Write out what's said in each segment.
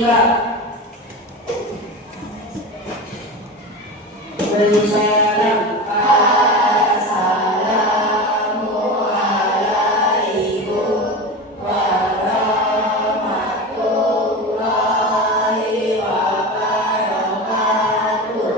sikap bersalam. Assalamualaikum warahmatullahi wabarakatuh.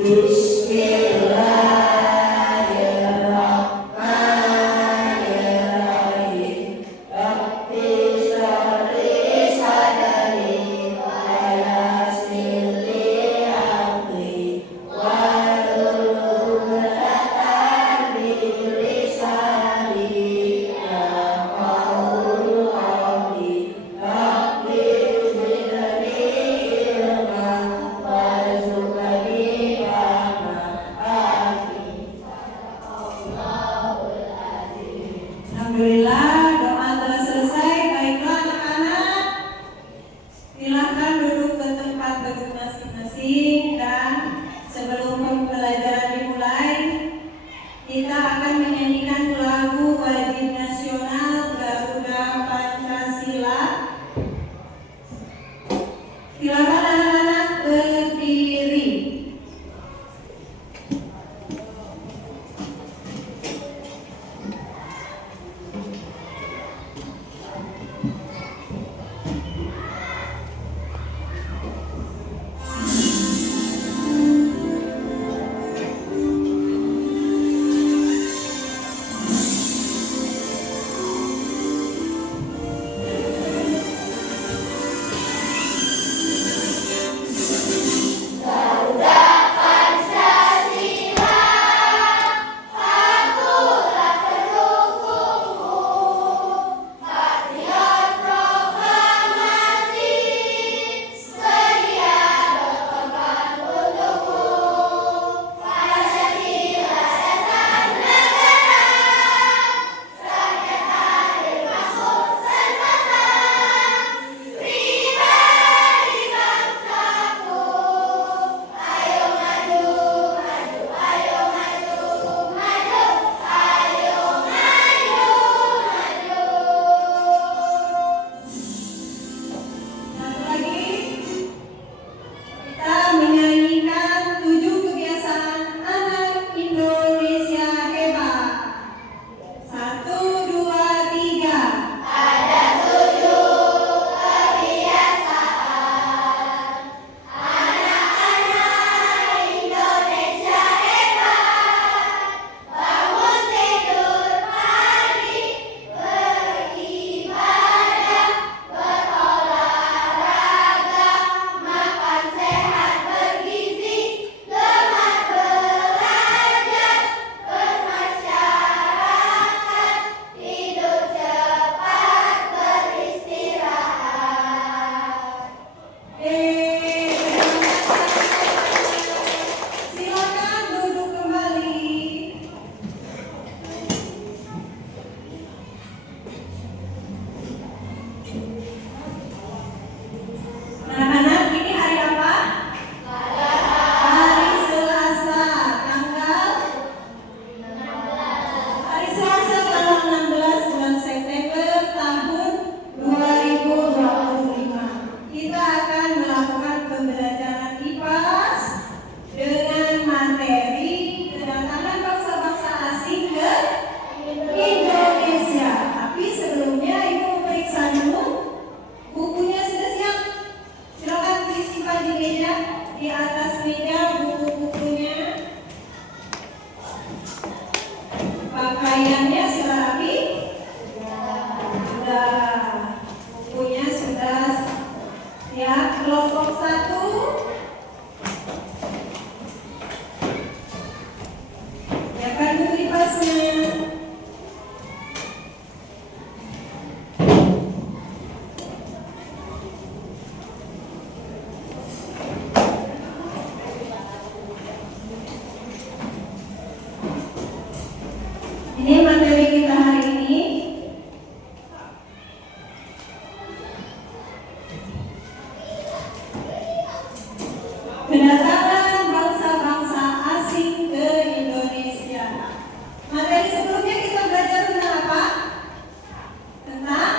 Bismillahirrahmanirrahim. Rabbi sholli sadri wa yassir li amri wahlul 'uqdatam min lisani yafqahu qawli. Rabbi zidni ilman warzuqni fahma. Alhamdulillah, doa telah selesai. Baiklah anak-anak, silakan duduk ke tempat duduk masing-masing. Dan sebelum pembelajaran dimulai, kita akan menyanyikan lagu wajib nasional Garuda Pancasila. Silakan anak-anak berdiri. Ini materi kita hari ini. Kedatangan bangsa-bangsa asing ke Indonesia. Materi sebelumnya kita belajar tentang apa? Tentang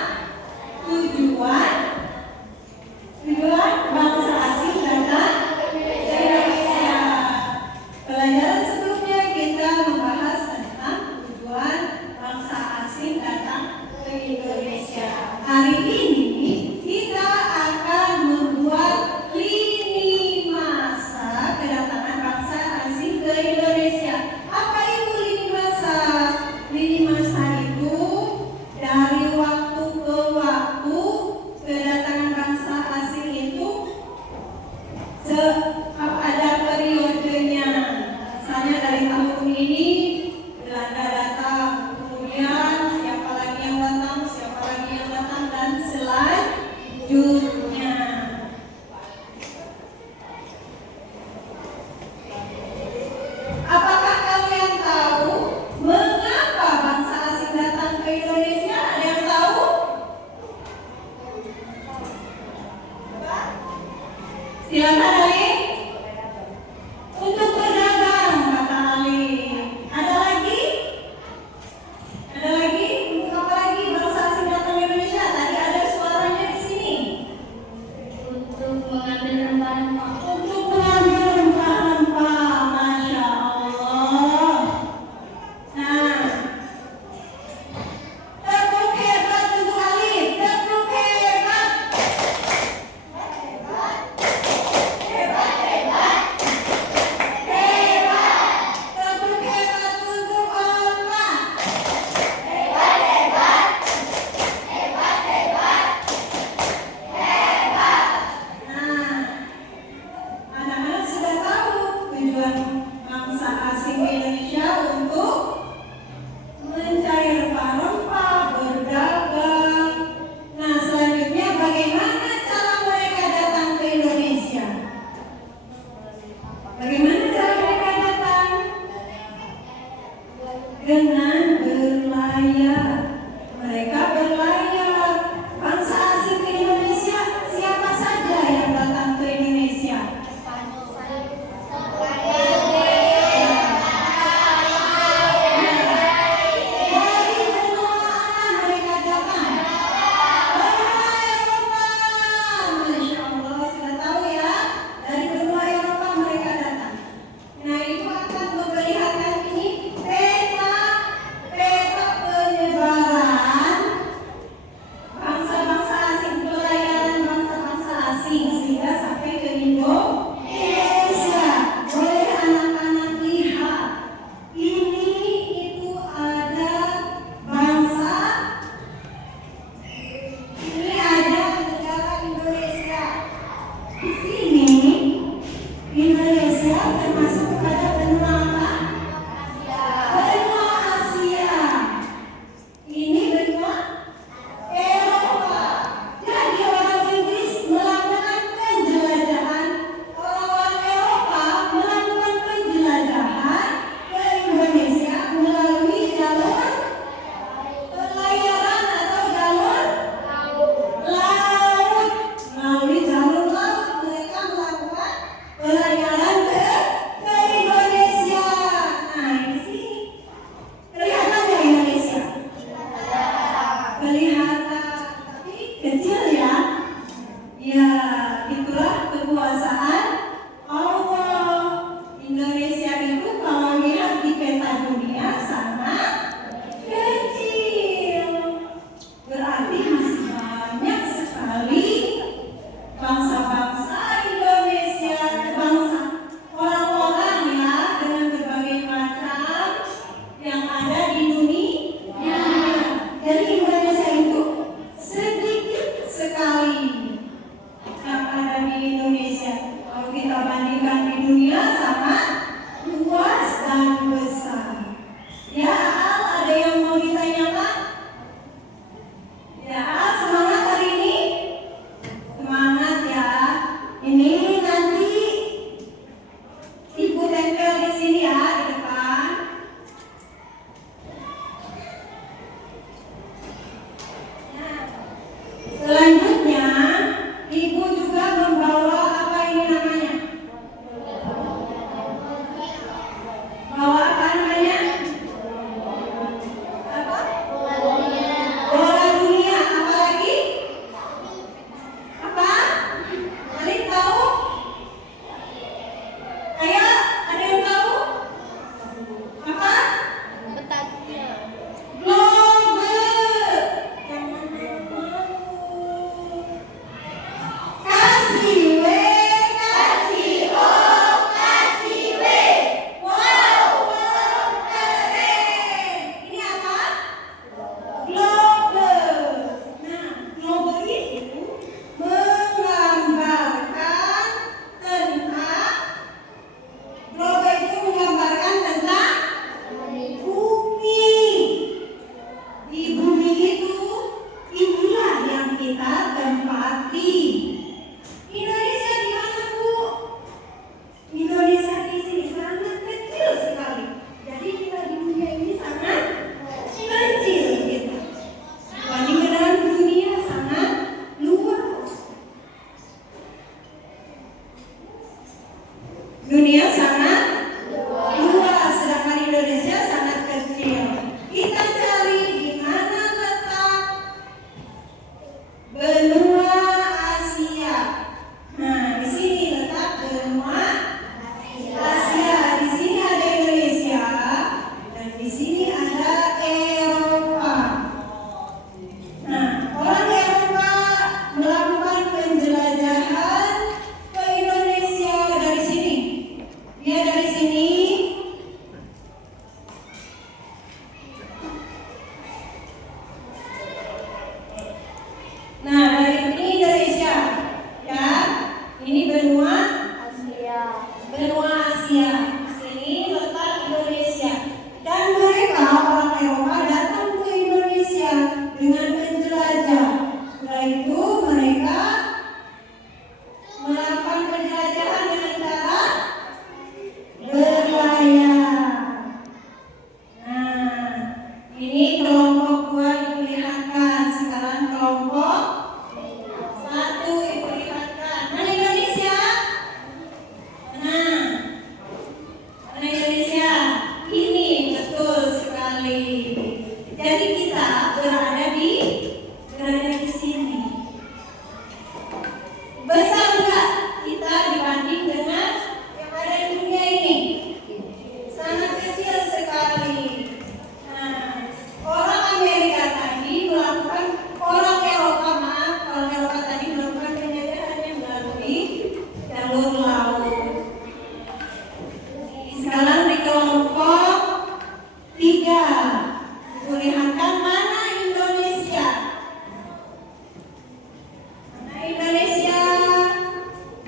Selanjutnya, apakah kalian tahu mengapa bangsa asing datang ke Indonesia? Ada yang tahu? Silakan Ali. Untuk berdagang, kata Ali. Ada lagi? Ada lagi? Untuk apa lagi bangsa asing datang ke Indonesia? Tadi ada suaranya di sini. Untuk mengambil rempah-rempah. Untuk mengambil rempah-rempah, Masya Allah. Nah, tepuk hebat untuk Ali. Tepuk hebat. Hebat, hebat, hebat. Tepuk hebat untuk Allah. Hebat, hebat, hebat, hebat, hebat. Nah, anak-anak sudah tahu tujuan bangsa asing di Indonesia untuk mencari rempah-rempah, berdagang. Nah, selanjutnya bagaimana cara mereka datang ke Indonesia? Bagaimana cara mereka datang? Dengan berlayar. Mereka berlayar. Bangsa asing ke Indonesia, siapa saja yang datang ke Indonesia? Dari benua mana mereka datang? Benua Eropa. Masya Allah, sudah tahu ya. Dari benua Eropa mereka datang. Nah, ibu akan memperlihatkan ini peta penyebaran bangsa-bangsa asing, pelayaran bangsa-bangsa asing sehingga sampai ke Indonesia. Boleh anak-anak lihat, ini itu ada bangsa, ini ada negara Indonesia. Di sini Indonesia termasuk kepada benua apa? Benua Asia. Ini benua Eropa. Jadi orang Inggris melakukan penjelajahan, orang-orang Eropa melakukan penjelajahan ke Indonesia melalui jalur pelayaran atau jalur laut. Melalui jalur laut mereka melakukan pelayaran ke Indonesia. Nah, di sini kelihatan nggak Indonesia? Kelihatan, tapi kecil ya. Ya, itulah kekuasaan Allah. Indonesia itu kalau lihat di peta dunia sangat kecil. Berarti masih banyak sekali bangsa-bangsa Indonesia, bangsa orang-orang ya dengan berbagai macam yang ada di dunia. Jadi Indonesia itu sedikit sekali yang ada di Indonesia. Kalau kita bandingkan di dunia sangat luas dan besar. Ya, Al, ada yang mau ditanyakan? Ya, Al, semangat hari ini. Semangat ya. Ini nanti ibu tempel di sini ya, di depan. Nah, selanjutnya ibu juga membawa apa ini namanya? Bawa apa namanya? Apa? Bola dunia. Apa lagi? Apa? Kalian tahu? Ayo, ada yang tahu? Apa? Petaknya. Globe. Jangan malu-malu. Nah, dari ini Indonesia, ya. Ini benua Asia. Sini letak Indonesia. Dan mereka orang Eropa datang ke Indonesia dengan menjelajah. Setelah itu mereka melakukan penjelajahan dengan cara berlayar. Nah, ini kelompok 2 diperlihatkan. Sekarang kelompok 1 diperlihatkan. Mana Indonesia? Mana Indonesia? Ini betul sekali. Jadi kita berada di sini. Besar enggak kita dibanding dengan yang ada di dunia ini? Sangat kecil sekali. Nah, orang Amerika tadi melakukan, orang Eropa tadi melakukan penjajahannya melalui jalur laut. Sekarang di kelompok 3 diperlihatkan mana Indonesia? Mana Indonesia?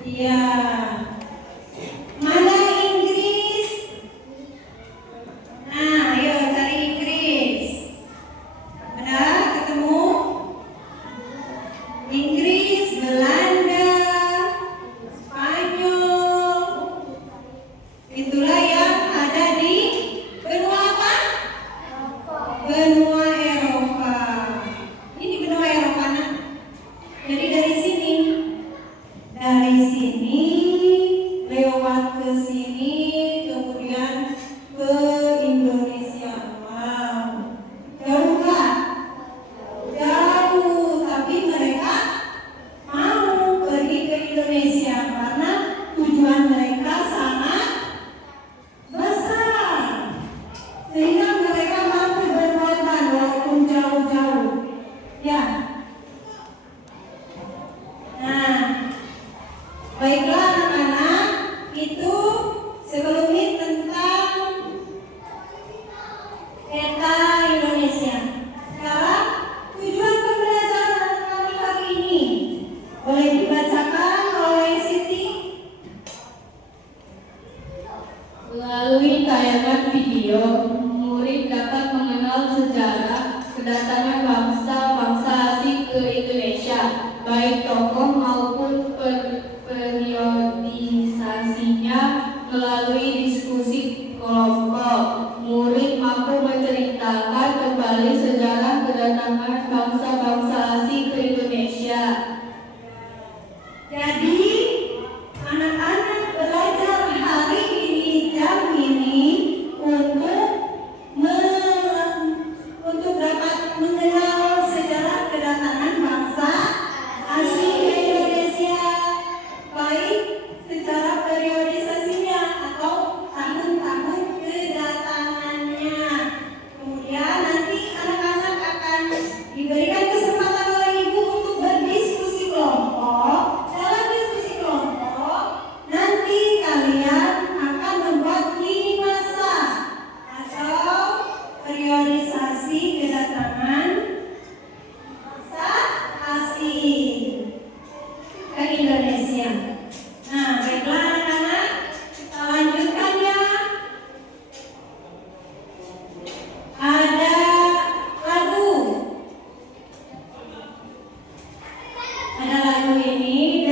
Iya. Mana Inggris? Nah, ayo cari Inggris. Ada ketemu? Inggris, Belanda, Spanyol. Itulah yang ada di benua apa? Benua Eropa. Ini benua Eropa. Nah. Jadi dari sini lewat ke sini, kemudian ke Indonesia. Wow, jauh nggak? Jauh, tapi mereka mau pergi ke Indonesia karena tujuan mereka sangat besar, sehingga mereka mampu berkorban walaupun jauh-jauh. Ya. Nah, baiklah anak-anak, itu sekelumit tentang peta Indonesia. Sekarang tujuan pembelajaran kami hari ini boleh dibacakan oleh Siti. Melalui tayangan video, murid dapat mengenal sejarah kedatangan bangsa-bangsa asing ke Indonesia, baik tokoh maupun periodisasinya. Melalui diskusi kelompok, murid mampu menceritakan kembali sejarah kedatangan bangsa-bangsa asing ke Indonesia. Jadi anak-anak belajar hari ini, jam ini untuk dapat mengenal sejarah kedatangan bangsa asing ke Indonesia, baik secara periodisasinya atau tahun-tahun kedatangannya. Kemudian nanti anak-anak akan diberikan kesempatan oleh ibu untuk berdiskusi kelompok. Dalam diskusi kelompok, nanti kalian akan membuat lini masa atau periodisasi kedatangan bangsa asing ke Indonesia. Nah, baiklah anak-anak, kita lanjutkan ya. Ada lagu. Ada lagu ini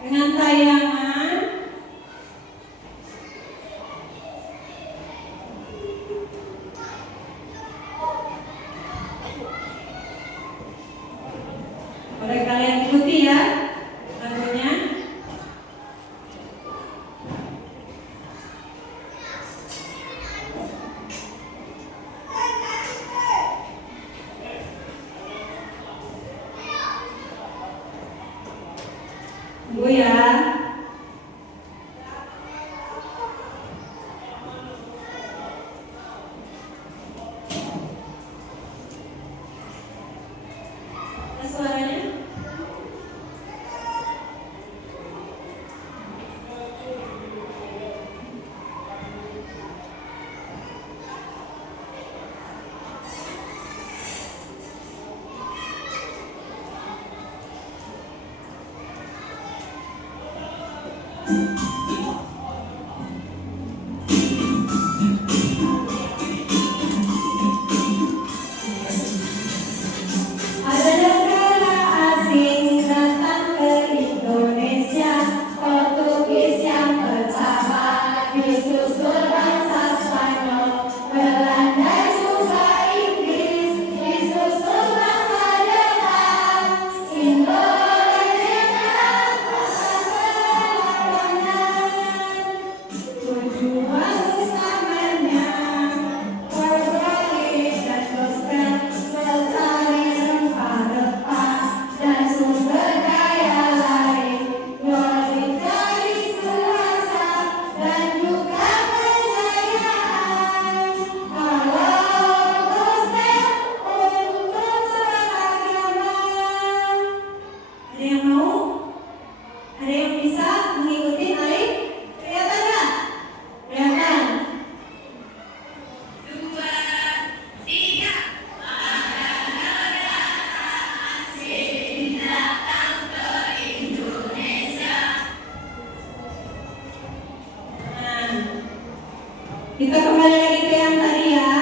dengan tayangan boleh kalian ikuti ya lagunya. Tunggu ya. Ada suaranya? Ada negara asing datang ke Indonesia, Portugis yang pertama, disusul bangsa Spanyol, Belanda juga Inggris, disusul bangsa Jepang, Indonesia bangsa berlawanan. Tujuan utamanya berbagai dan gospel, melestari rempah-rempah dan sumber daya lain, mencari kuasa dan juga kejayaan. Kalau gospel untuk seragama, ada yang mau? Ada yang bisa mengikuti Alif? Kelihatan nggak? Kelihatan. Nah, kita kembali lagi ke yang tadi ya.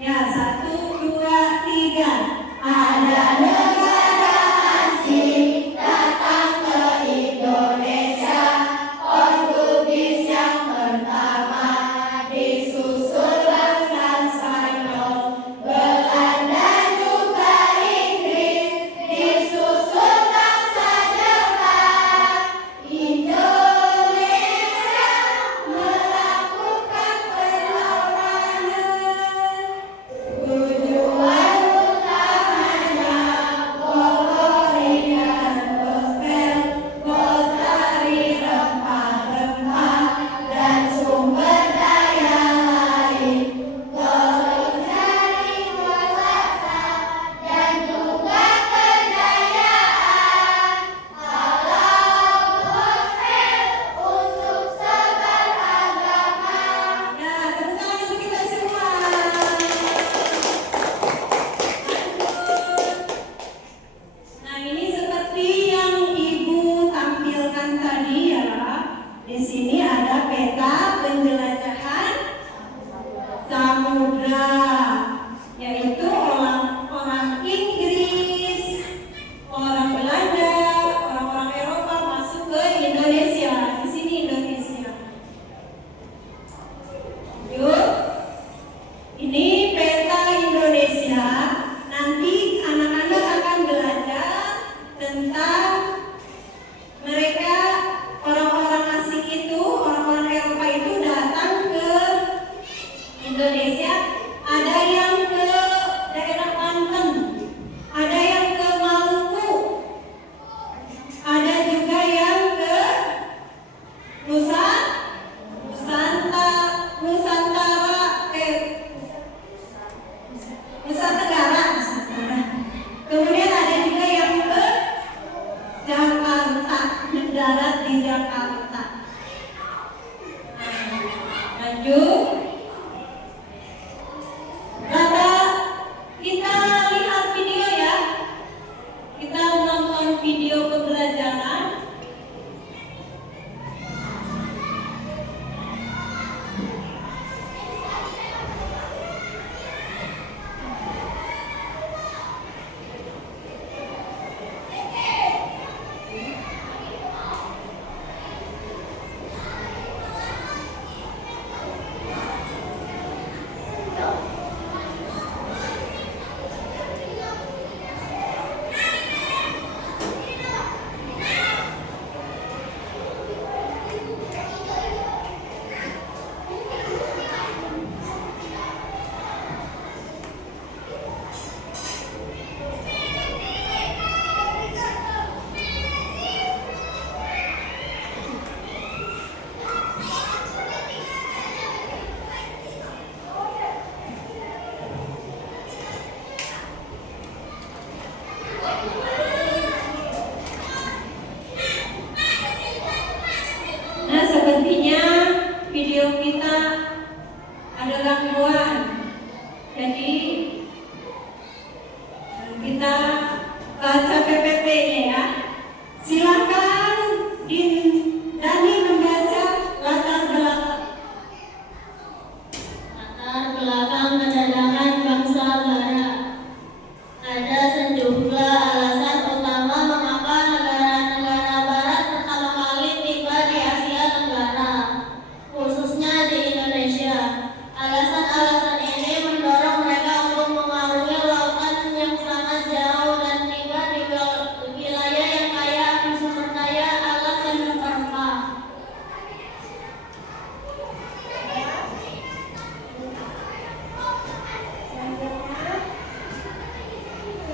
Ya, 1, 2, 3. Ada negara asing datang ke Indonesia, Portugis yang pertama, disusul bangsa Spanyol, Belanda juga Inggris, disusul bangsa Jepang, Indonesia melakukan perlawanan. Tujuan utamanya pemberian gospel, melestari rempah-rempah dan sumber daya lain, mencari kuasa dan juga kejayaan. Kalau gospel untuk seberagama. Ya, tepuk tangan untuk kita semua. Nah, ini seperti yang Ibu tampilkan tadi ya. Di sini ada peta penjelajahan samudra, yaitu orang-orang Inggris, orang Belanda, orang-orang Eropa masuk ke Indonesia. Di sini Indonesia. Yuk. Ini peta Indonesia. Nanti anak-anak akan belajar tentang mereka, orang-orang asing itu, orang-orang Eropa itu datang ke Indonesia. Ada yang ke daerah Banten, ada yang ke Maluku, ada juga yang ke Nusa Tenggara. Kemudian ada juga yang ke Jakarta, mendarat di Jakarta. Lanjut. Kita lihat video ya. Kita nonton video pembelajaran. baca PPT-nya ya. Silakan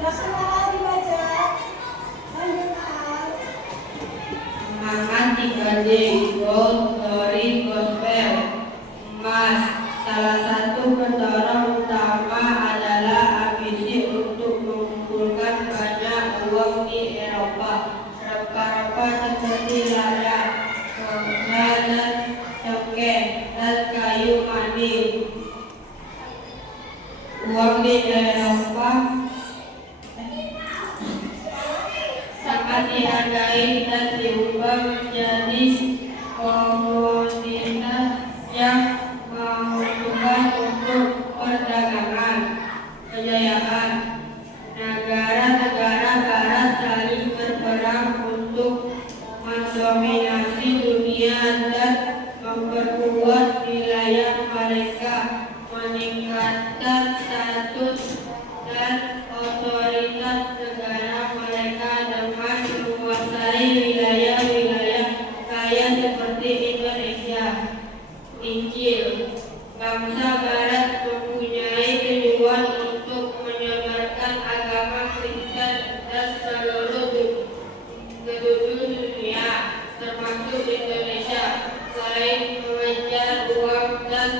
Silakan Al dibaca. Lanjut Al. Semangat 3D, gold, glory, gospel. Emas, salah satu pendorong utama adalah ambisi untuk mengumpulkan banyak uang di Eropa. Rempah-rempah seperti lada, mangga dan cengkeh dan kayu manis. Uang di Eropa sangat dihargai dan diubah menjadi komoditas yang menguntungkan untuk perdagangan. Kejayaan negara-negara barat saling berperang untuk mendominasi dunia dan memperkuat wilayah mereka, meningkatkan status dan otoritas negara mereka dengan menguasai wilayah-wilayah kaya seperti Indonesia. Injil, bangsa Barat mempunyai tujuan untuk menyebarkan agama Kristen dan seluruh dunia, termasuk Indonesia, selain mengejar uang dan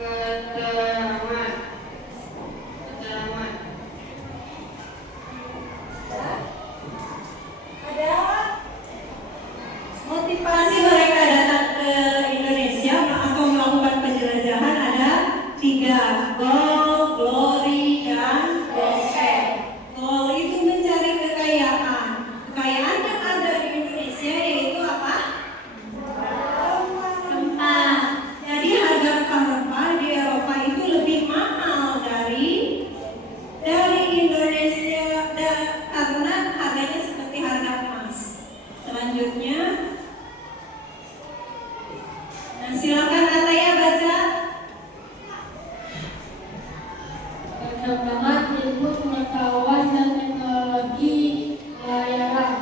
ketentraman. Ada motivasi mereka datang ke Indonesia atau melakukan penjelajahan ada 3, gold, glory, dan gospel. Gold itu mencari kekayaan. Kekayaan yang ada di Indonesia yaitu apa? Rempah. Jadi harga rempah di Eropa itu lebih mahal dari Indonesia karena harganya seperti harga emas. Selanjutnya, nah, silakan Ataya baca. Perkembangan ilmu pengetahuan dan teknologi pelayaran,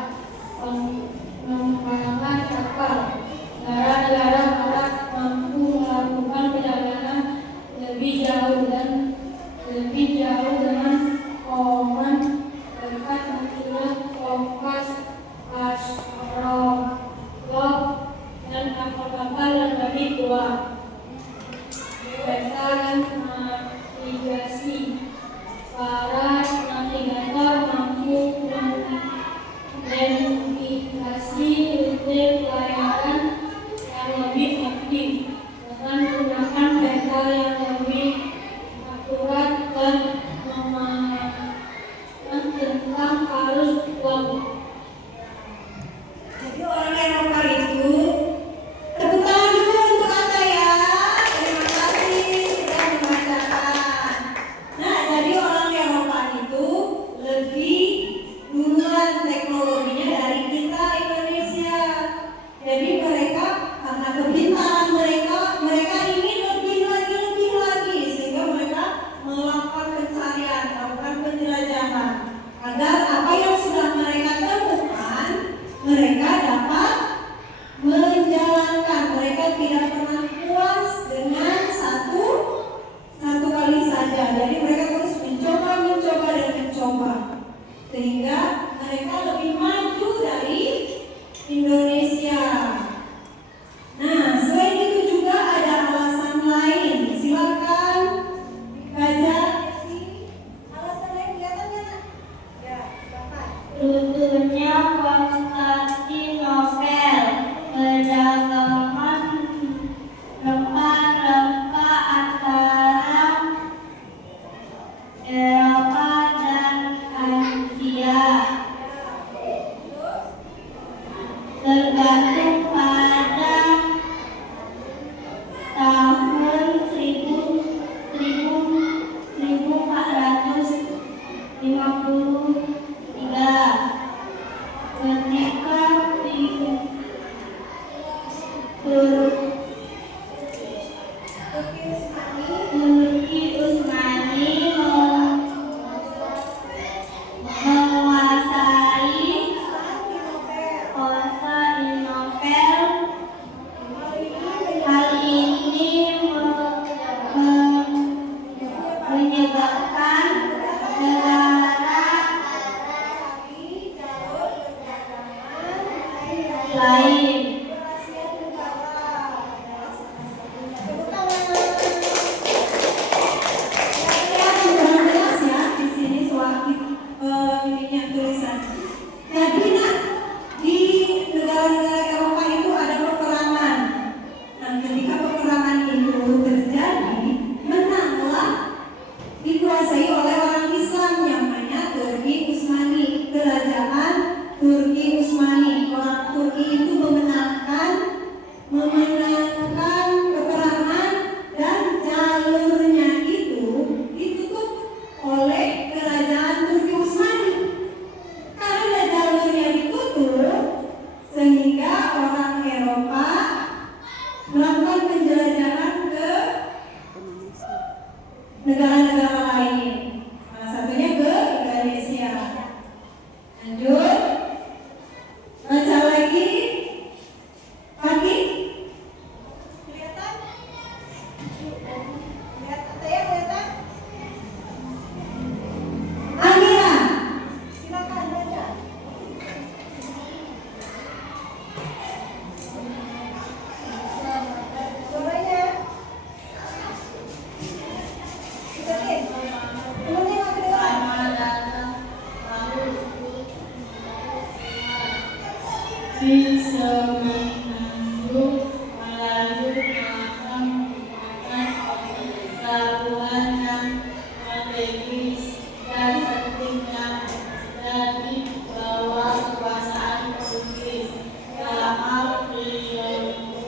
pengembangan kapal. Negara-negara barat mampu melakukan perjalanan lebih jauh dengan koman berkat munculnya kompas, astrolog, dan kapal-kapal yang lebih tua. Peta dan navigasi. Para navigator mampu mengidentifikasi rute pelayaran yang lebih aktif dengan menggunakan peta yang lebih akurat dan memahami tentang arus laut. Jadi orang Eropa itu, tepuk tangan dulu untuk Ataya. Terima kasih sudah membacakan. Nah, jadi orang Eropa itu lebih duluan teknologinya dari kita Indonesia. Jadi mereka karena kepintaran mereka ingin lebih lagi sehingga mereka melakukan pencarian, melakukan penjelajahan agar apa yang sudah mereka temukan mereka dapat menjalankan. Mereka tidak pernah puas dengan satu kali saja. Jadi mereka terus mencoba sehingga mereka lebih maju dari Indonesia. Nah, selain itu juga ada alasan lain. Silakan dibaca. Alasan lain kelihatannya nak? Ya, silakan. Runtuhnya Konstantinopel, perdagangan rempah-rempah antara Eropa dan Asia tergantung pada tahun 1453. di semenanjung Melayu akan merupakan pelabuhan yang strategis dan penting yang berada di bawah kekuasaan Portugis. Dalam periode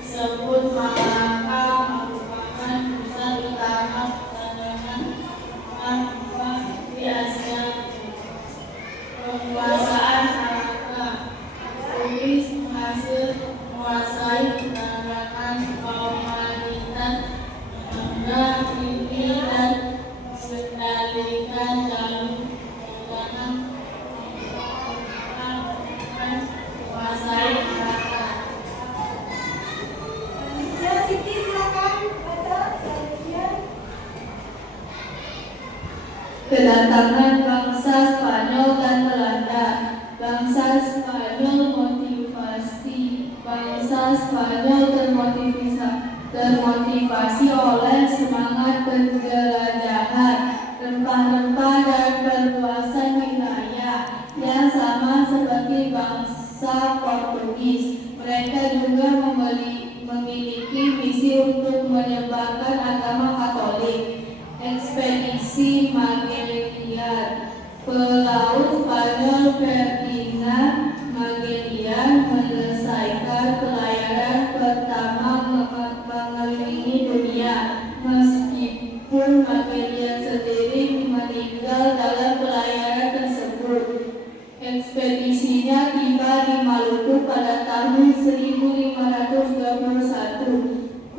tersebut Malaka merupakan pusat utama perdagangan orang di Asia. Penguasaan Malaka Portugis berhasil menguasai perdagangan komoditas benda ini dan mengendalikan jalur perdagangan menguasai Malaka. Ya, Siti silakan baca selanjutnya. Kedatangan bangsa Spanyol dan Belanda. Bangsa Spanyol termotivasi oleh semangat penjelajahan, rempah-rempah dan perluasan wilayah yang sama seperti bangsa Portugis. Mereka juga memiliki misi untuk menyebarkan agama Katolik. Ekspedisi Magellan. Pelaut Spanyol Ferdinand Magellan menyelesaikan pelayaran pertama mengelilingi dunia. Meskipun Magellan sendiri meninggal dalam pelayaran tersebut, ekspedisinya tiba di Maluku pada tahun 1531.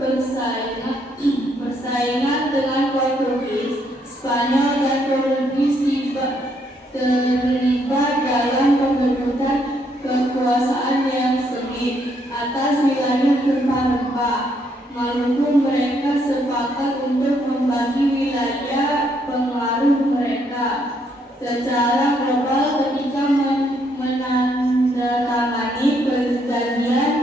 Persaingan dengan Portugis, Spanyol dan Portugis terlibat dalam perebutan kekuasaan yang sengit atas wilayah rempah-rempah. Maluku mereka sepakat untuk membagi wilayah pengaruh mereka secara global ketika menandatangani perjanjian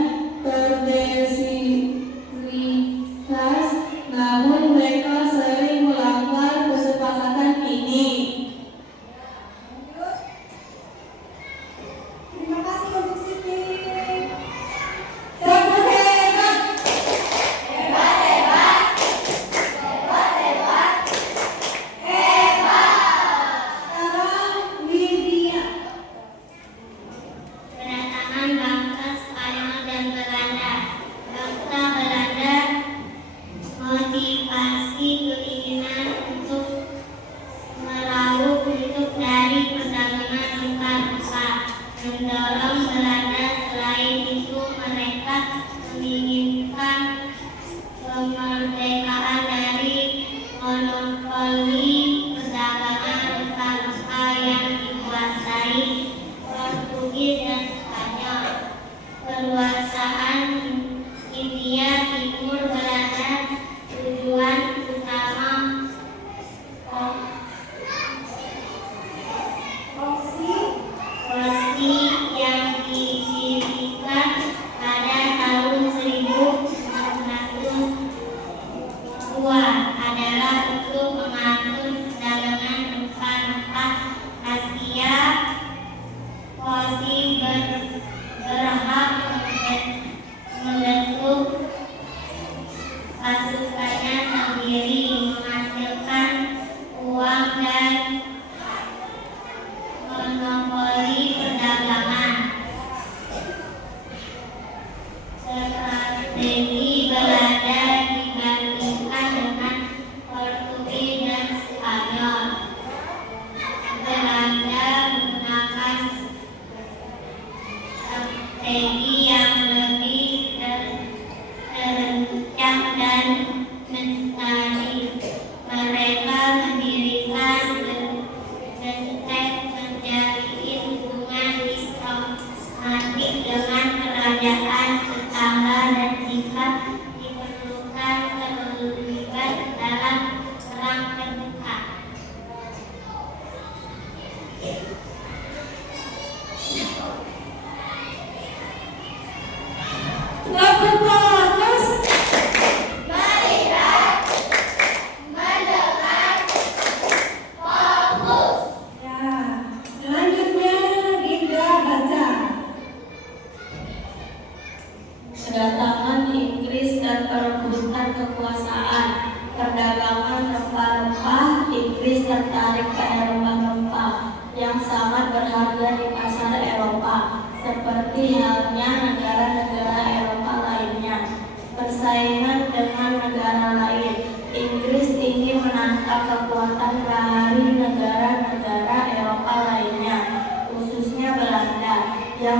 Tordesillas, namun mereka sering melanggar kesepakatan ini. Terima kasih untuk Siti. Tepuk hebat. Sekarang Lydia. Kedatangan bangsa Spanyol dan Belanda. Bangsa Belanda motivasi keinginan untuk meraup untung dari perdagangan rempah-rempah. Mendorong Belanda, selain itu mereka menginginkan kemerdekaan dari monopoli perdagangan rempah-rempah yang dikuasai Portugis dan Spanyol. Perluasan India Timur Belanda tujuan utama Opsi Polisi yang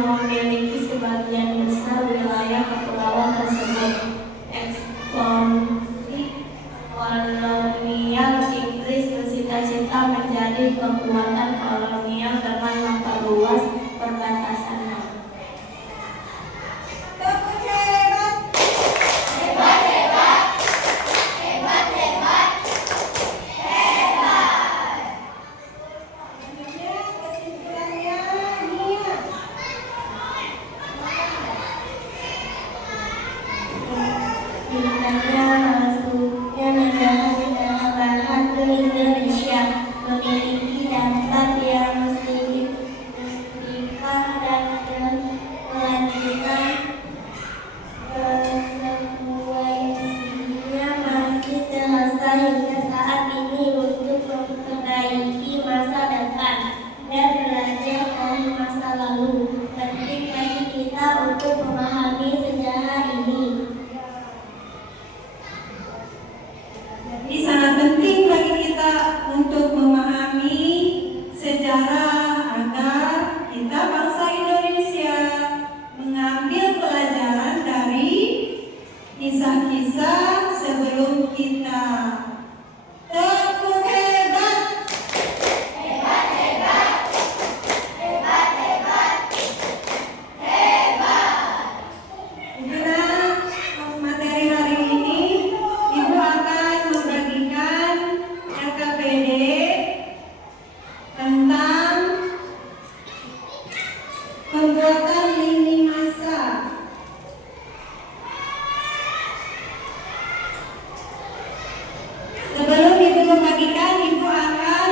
memiliki sebagian besar wilayah kepulauan tersebut. Ekspansi kolonial Inggris bercita-cita menjadi kekuatan kolonial dengan memperluas perbatasannya. Tepuk hebat. Selanjutnya kesimpulannya Nia. Bintangnya masuknya negara-negara barat ke Indonesia memiliki dampak yang signifikan dan berkelanjutan. Konsekuensinya masih terasa hingga saat ini untuk memperbaiki masa depan dan belajar dari masa lalu. Penting bagi kita untuk memahami sejarah ini. Jadi sangat penting bagi kita untuk memahami sejarah agar kita bangsa Indonesia mengambil pelajaran dari kisah-kisah sebelum kita. Tepuk hebat. Itulah materi hari ini. Ibu akan membagikan LKPD tentang pembuatan lini masa. Sebelum Ibu membagikan, Ibu akan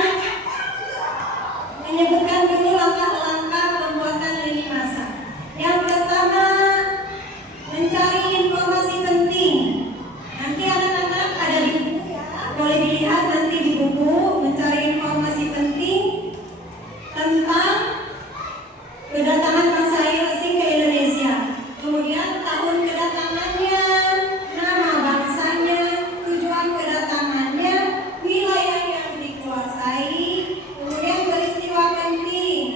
menyebutkan dulu langkah-langkah pembuatan lini masa. Yang pertama, mencari informasi penting. Nanti anak-anak ada di buku ya, boleh dilihat nanti di buku, mencari informasi penting tentang kedatangan bangsa asing ke Indonesia. Kemudian tahun kedatangannya, nama bangsanya, tujuan kedatangannya, wilayah yang dikuasai, kemudian peristiwa penting.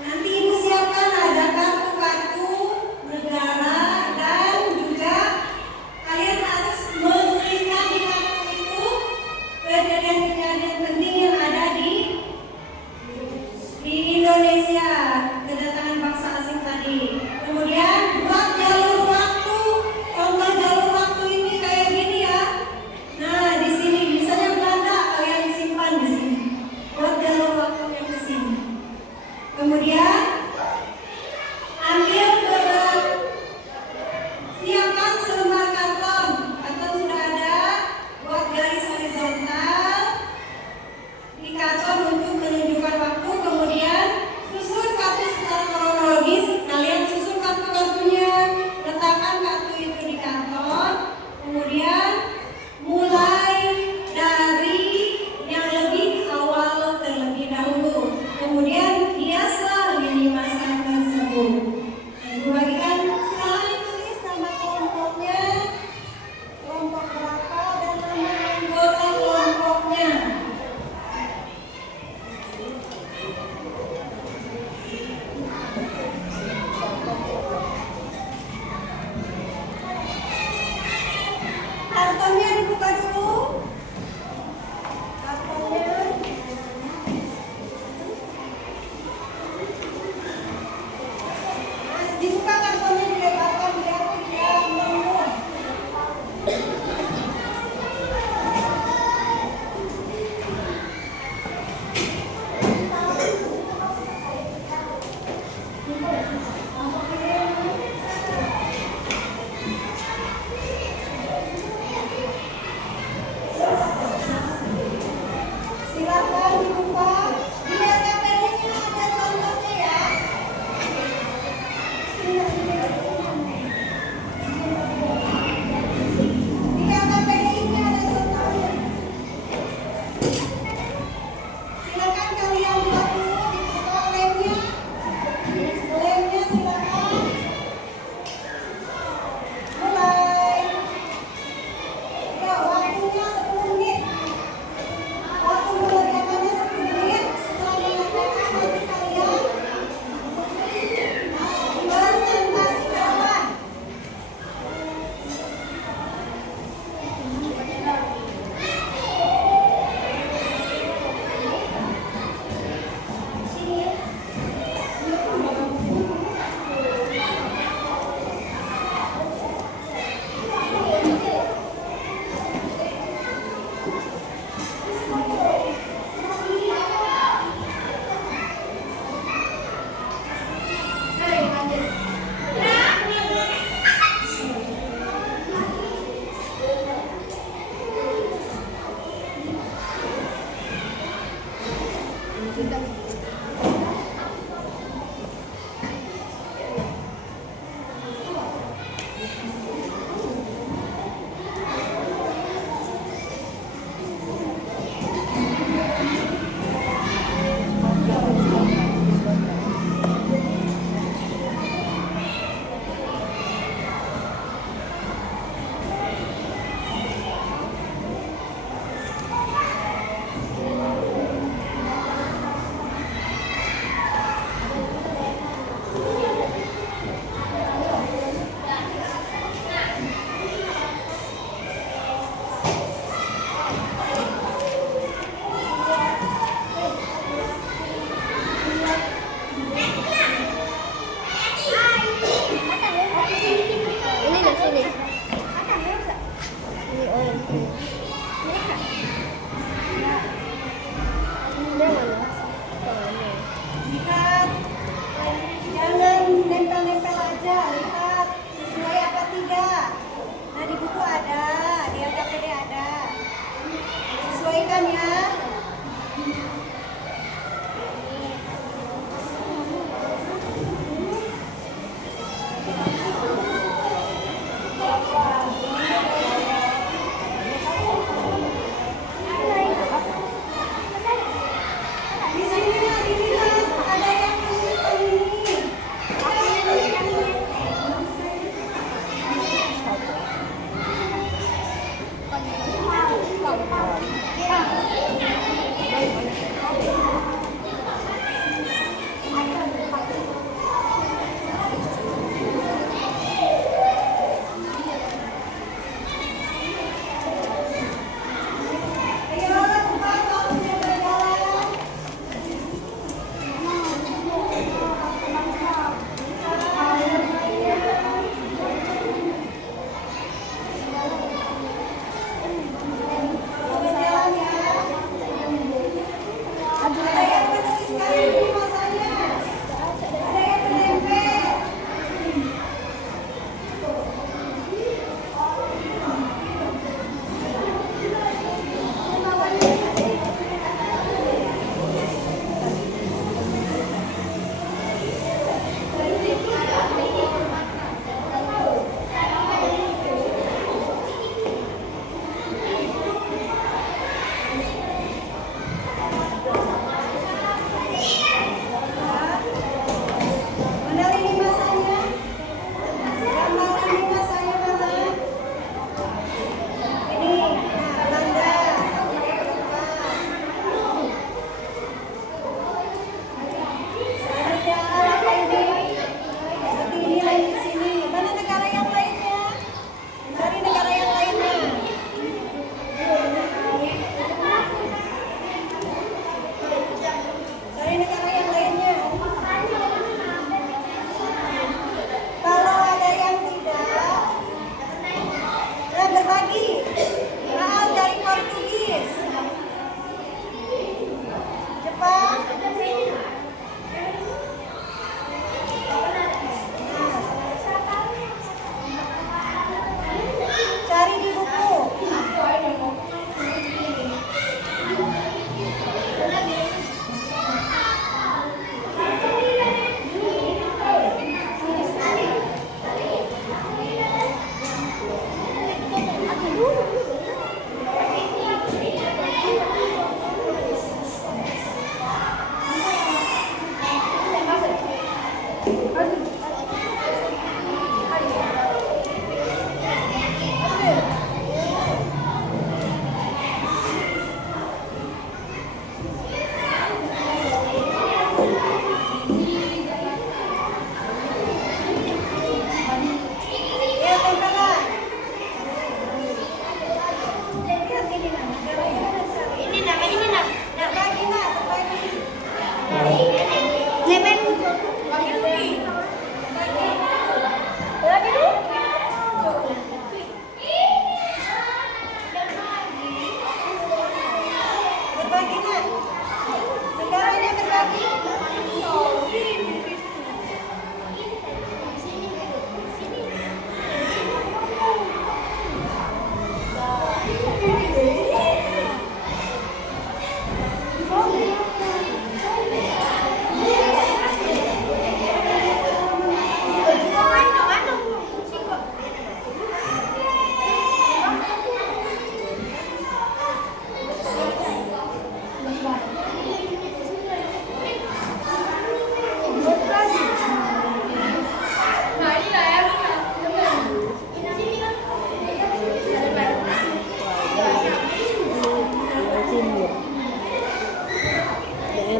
Nanti Ibu siapkan ada kartu-kartu negara dan juga kalian harus menuliskan di kartu itu kejadian-kejadian penting yang ada di Indonesia, kedatangan bangsa asing tadi. Kemudian buat jalur waktu. Contoh jalur waktu ini kayak gini ya. Nah, di sini misalnya Belanda, kalian simpan di sini. Buat jalur waktunya ke sini. Kemudian ambil siapkan selembar karton. Karton sudah ada, buat garis horizontal di karton untuk menunjukkan waktu. Kemudian susun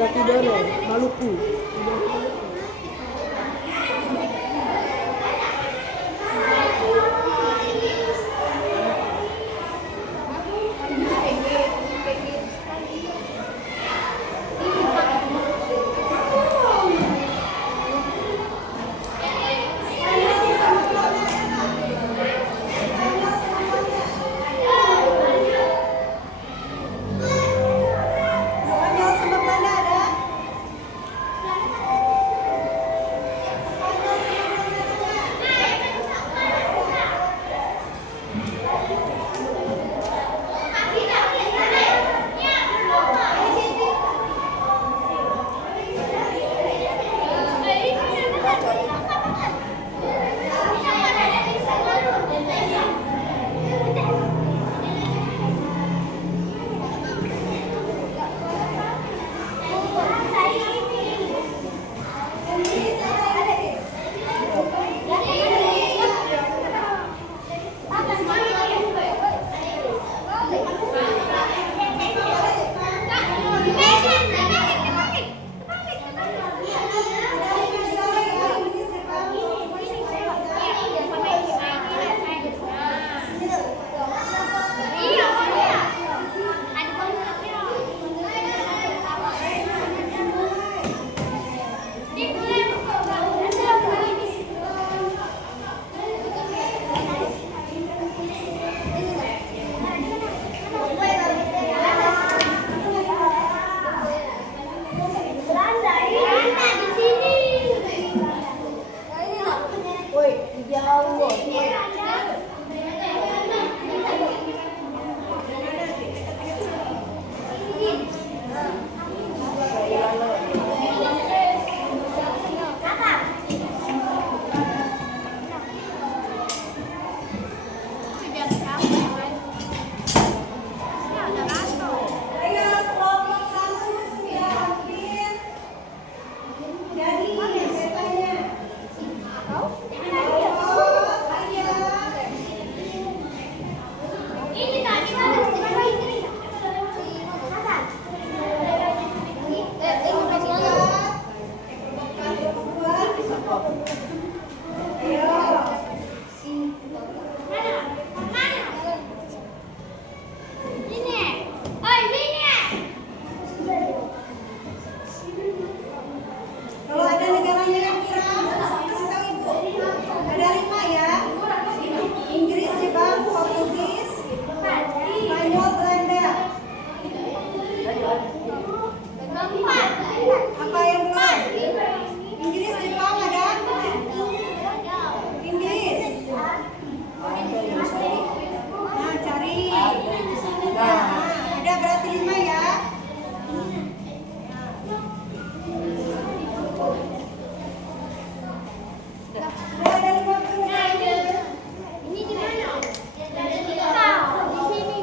Batudara, Maluku. Spanyol sama Belanda ada? Ayo kelompok 1 sudah hampir. Jadi petanya. Oh, ayo. Ini tadi Kalau ada negaranya yang kurang, kasih tahu ibu. Ada 5 ya. Inggris, Jepang, Portugis, Spanyol, Belanda. Apa yang belum? Inggris, Jepang ada? Inggris. Nah, cari. Nah, ada berarti 5 ya. Sudah ada 50 negara. Ini di mana? Di sini.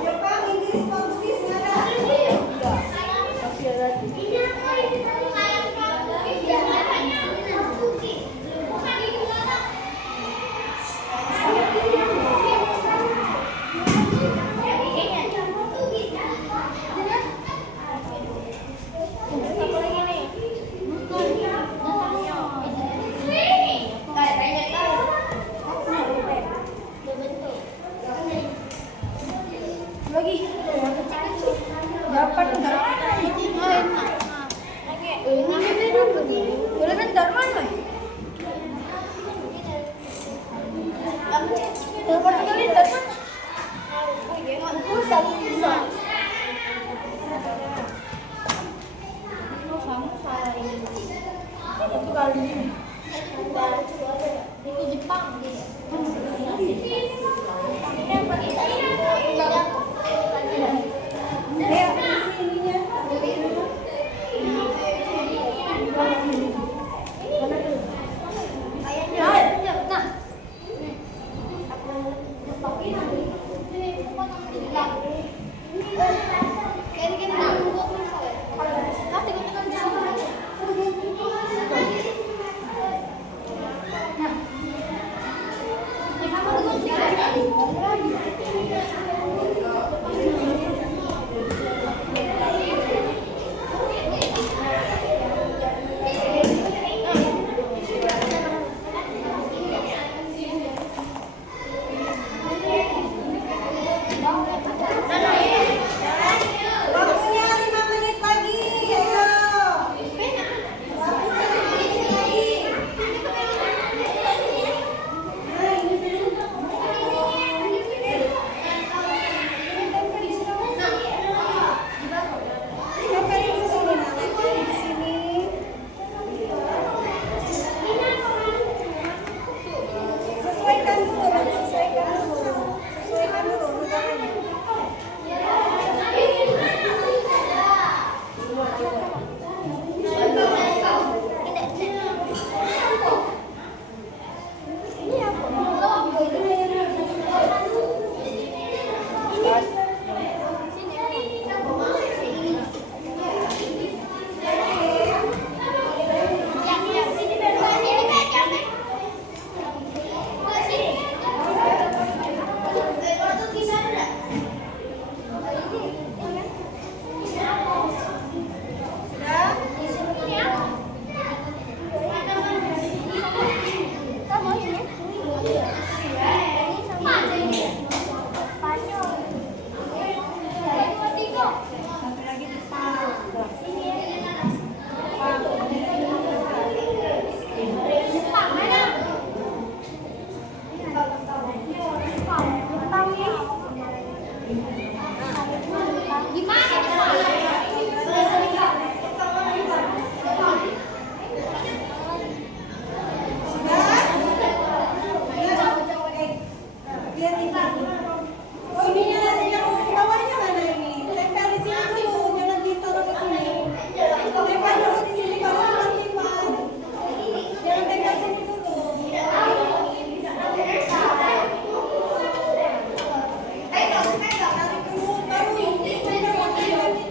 Jepang, Inggris, Portugis ada. Lagi. Dapat enggak? Udah kan Darman lah. Dapat kali Darman. Sama salah ini. Portugal ini. Itu Jepang. Waktunya 5 menit lagi. Ayo. Waktunya 5 menit lagi. Tempel di sini, Nak. Tempel di sini. Sesuaikan dulu, Nak. Sesuaikan dulu. Sesuaikan dulu rudangannya. Satu lagi depan. Lihat ini. Ininya yang bawahnya mana ini? Tempel di sini dulu, jangan ditaruh ke sini. Tempel dulu di sini kalau nanti Pak. Jangan tempel sini dulu. Tarik dulu, baru tempel yang ini.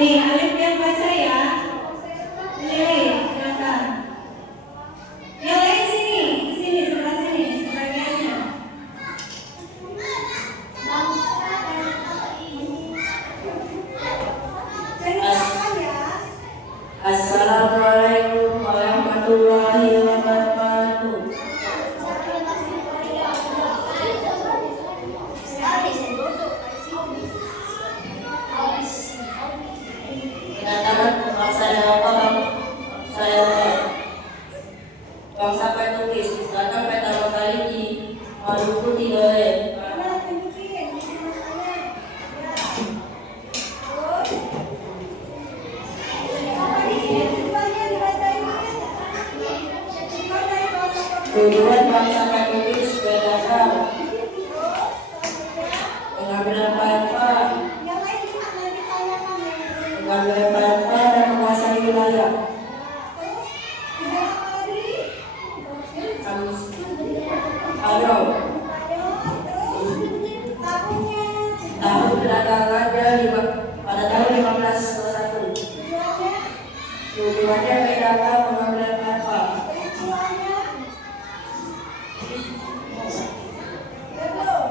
Nih, Alif yang baca ya. Nih, silakan. Yang lain sini, sini sebelah sini, sebagiannya. Ceritakan ya. Assalamualaikum warahmatullahi wabarakatuh. Kedatangan bangsa Eropa, bangsa Portugis datang pertama kali di Maluku Tidore. Mana tunjukin masanya. Ya. Terus. Apa di sini tujuannya dibacain? Tujuan dari bahasa Portugis. Tujuan bangsa Portugis berdagang, Terus, mengambil rempah-rempah, yang lain lihat nanti tanyakan ya. mengambil rempah-rempah dan menguasai wilayah. Terus, tujuan apa lagi? Ayo, Ayo, terus tahunnya. tahun perdagangannya pada tahun 1521. Tujuannya, Tujuannya berdagang mengambil rempah-rempah. peristiwanya. Belum.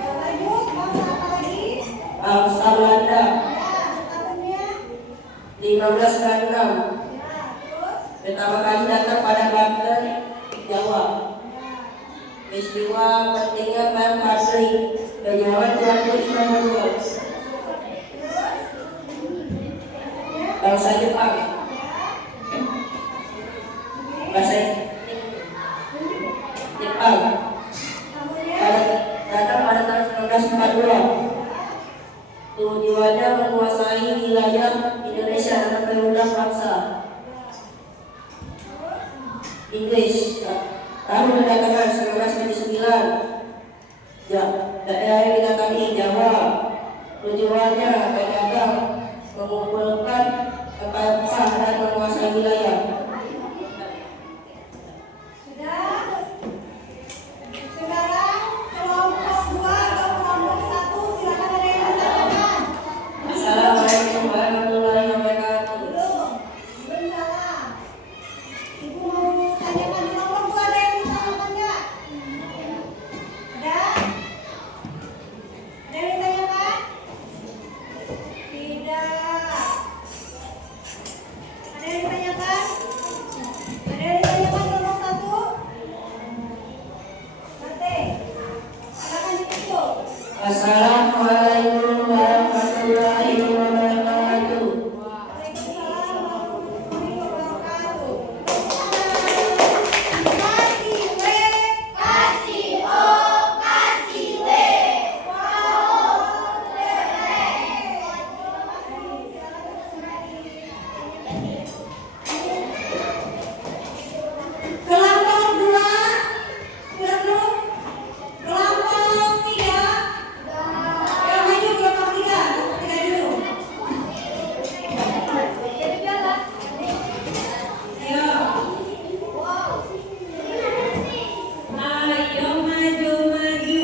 Ya, lanjut, bangsa apa lagi? Bangsa Belanda Ya, tahunnya. 1596 Ya, terus. pertama kali datang pada Banten, Jawa. Peristiwa pentingnya Perang Padri, penyerangan Tuanku Imam Bonjol. Bangsa Jepang, bangsa Jepang datang pada tahun 1942. Tujuannya menguasai wilayah Indonesia dan mengundang bangsa. Inggris tahun kedatangan 1979. Daerah yang didatangi Jawa. Tujuannya berdagang, mengumpulkan rempah-rempah dan menguasai wilayah. Sudah. Sekarang kelompok 2 atau kelompok 1 silakan ada yang menanyakan. Assalamualaikum warahmatullahi wabarakatuh. Belum salah. Ibu mau tanyakan kelompok 2 ada yang ditanyakan nggak? Ada? Ada yang ditanyakan? Tidak. Ada yang ditanyakan? Ada yang ditanyakan kelompok 1? Mate. Silakan ditutup. Assalamualaikum warahmatullahi wabarakatuh. Waalaikumsalam warahmatullahi wabarakatuh. Kasih W. Kelompok 2 sudah belum? Kelompok 3. Yang maju kelompok 3. Kelompok 3 dulu. Ayo. Ayo maju maju.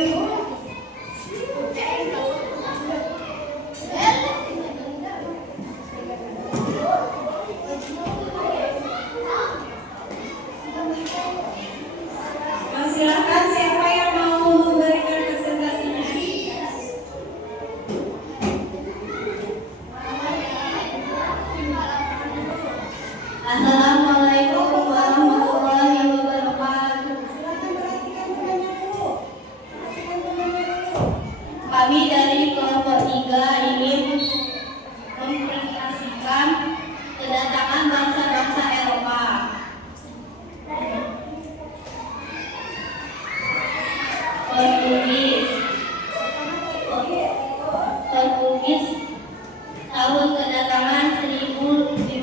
Silakan siapa yang mau memberikan presentasinya? Assalamualaikum warahmatullahi wabarakatuh. Silakan perhatikan temannya dulu. Perhatikan temannya dulu. Kami dari kelompok 3 ingin mempresentasikan kedatangan bangsa-bangsa Eropa. Portugis tahun kedatangan 1511.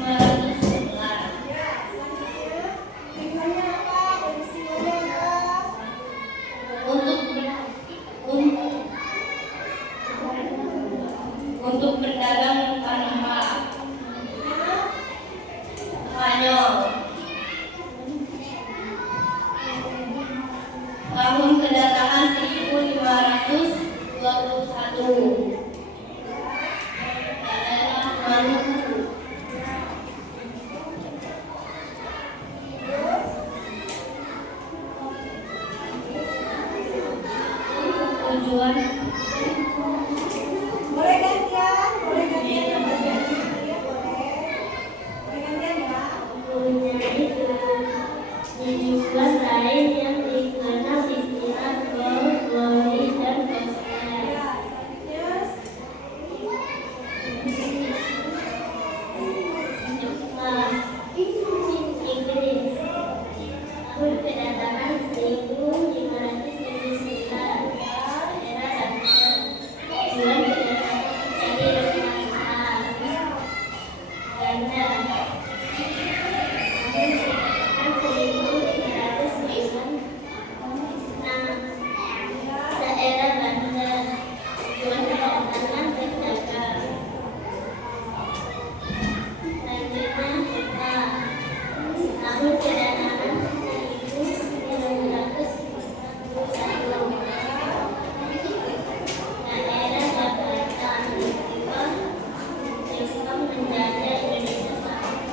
Ya, selanjutnya tujuannya apa? Peristiwanya apa? Untuk berdagang rempah-rempah. Spanyol tahun kedatangan 1512. Maluku. Tujuan Boleh gantian yang bagiannya. Ya, boleh. Boleh gantian ya. mempunyai tujuan lain yang dikenal istilah glory dan gospel. Ya, selanjutnya. Inggris. Tahun kedatangan 1559. Daerah Banten. Tujuan kedatangan mencari rempah-rempah. Ganda. Tahun kedatangan 1596. Daerah Banten. Tujuan kedatangan berdagang. Selanjutnya Jepang. Tahun kedatangan 1951. Daerah Jakarta. Jepang menjajah Indonesia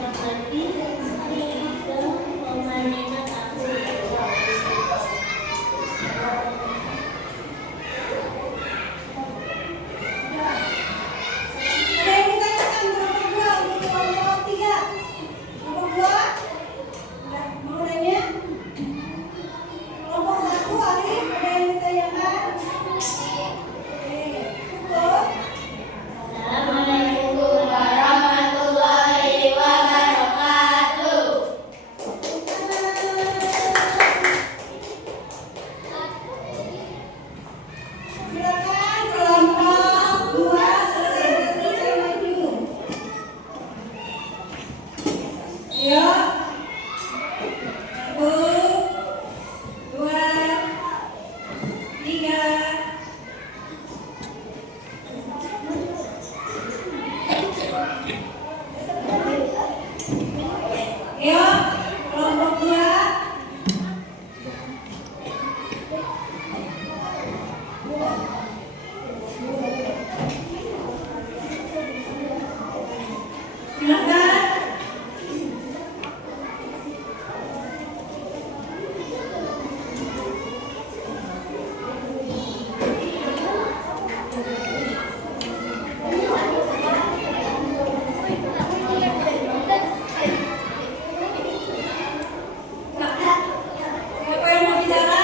seperti 3,5 tahun. Ada yang ditanyakan kelompok 2 untuk kelompok 3. Kelompok 2. Udah mau nanya? Kelompok 1 Alif, ada yang ditanyakan? Oke, cukup. Assalamualaikum warahmatullahi wabarakatuh. Silakan kelompok 2 selesai maju. Ayo. 1, 2, 3. Ayo, kelompok 2. Silakan. Siapa yang mau bicara?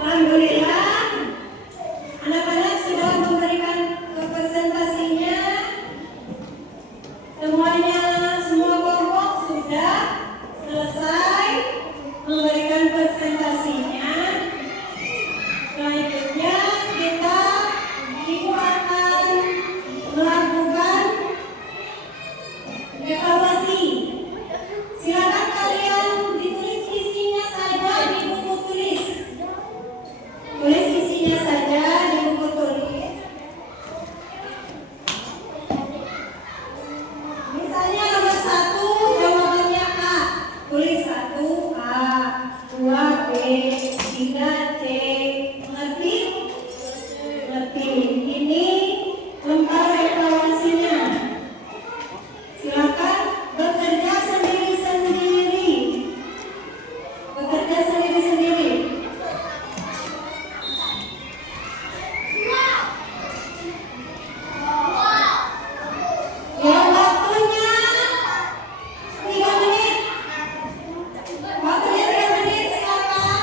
Alhamdulillah, anak-anak sudah memberikan presentasinya. Semuanya, semua kelompok sudah selesai memberikan presentasinya. Selanjutnya ibu akan melakukan evaluasi. Silakan kalian ditulis isinya saja di buku tulis. Tulis isinya saja di buku tulis. Misalnya nomor 1 jawabannya A. Tulis 1 A, 2 B, 3 C. Mengerti? Mengerti. Ini lembar evaluasinya. Silakan bekerja sendiri-sendiri. Bekerja sendiri-sendiri. Ya, waktunya 3 menit. Waktunya 3 menit, silakan.